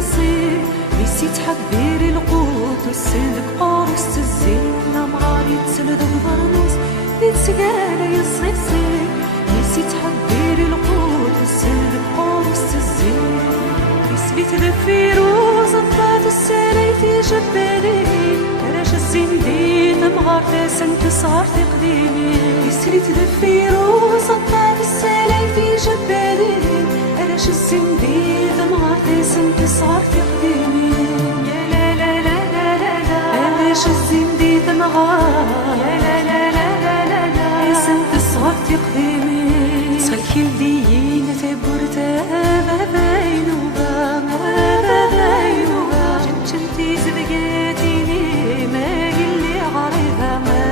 يصير نسيت حبيري القوت والسلك قاروس الزين مغاري تسلد وبرنوس يتسقال يصير نسيت حبيري القوت والسلك قاروس الزين يسبيت الفيروز الضاد الساليتي جبالي راش الزندين مغار سنت صار في قديمي يسريت الفيروز الضاد الساليتي جبالي راش الزندين مغار سنت صار في قديمي يا لا لا لا لا لا لا راش الزندين مغار يا لا لا لا لا لا سنت صار في قديمي تخيل لي نتبورتا جنتي زبقاتيني ما قلي عريضة ما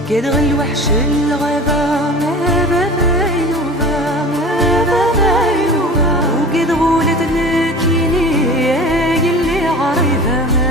وقد غل وحش الغابة ما بغينوبا ما بغينوبا وقد غولد لكيني قلي عريضة ما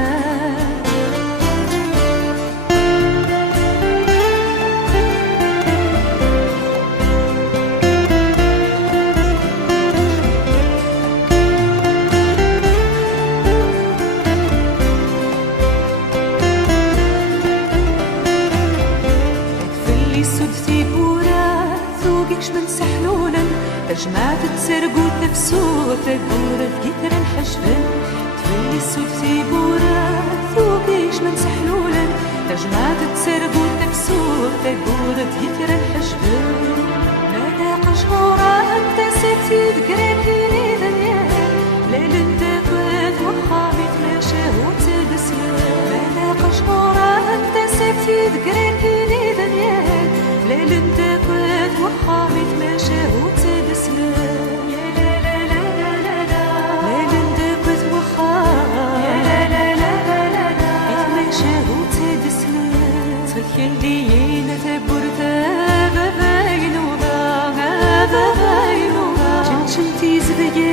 من سحلولا أجمعت تسرقوت نفسو تقول بقدر الحشفن تفلي السوتي بورا ثوقيش من سحلولا أجمعت تسرقوت نفسو تقول بقدر الحشفن ماذا قشورا أنت سيتي بقريبيني دنيا ليل انت قد وخابت ماشي وتدسل ماذا قشورا أنت سيتي بقريبيني دنيا ليل انت قد وخابت ماشي وتدسل يا لا لا لا لا لا ليل انت قد وخابت يا لا لا لا لا لا ماشي وتدسل تخيل لي نتبورتا باباينوبا باباينوبا جنتي زبقا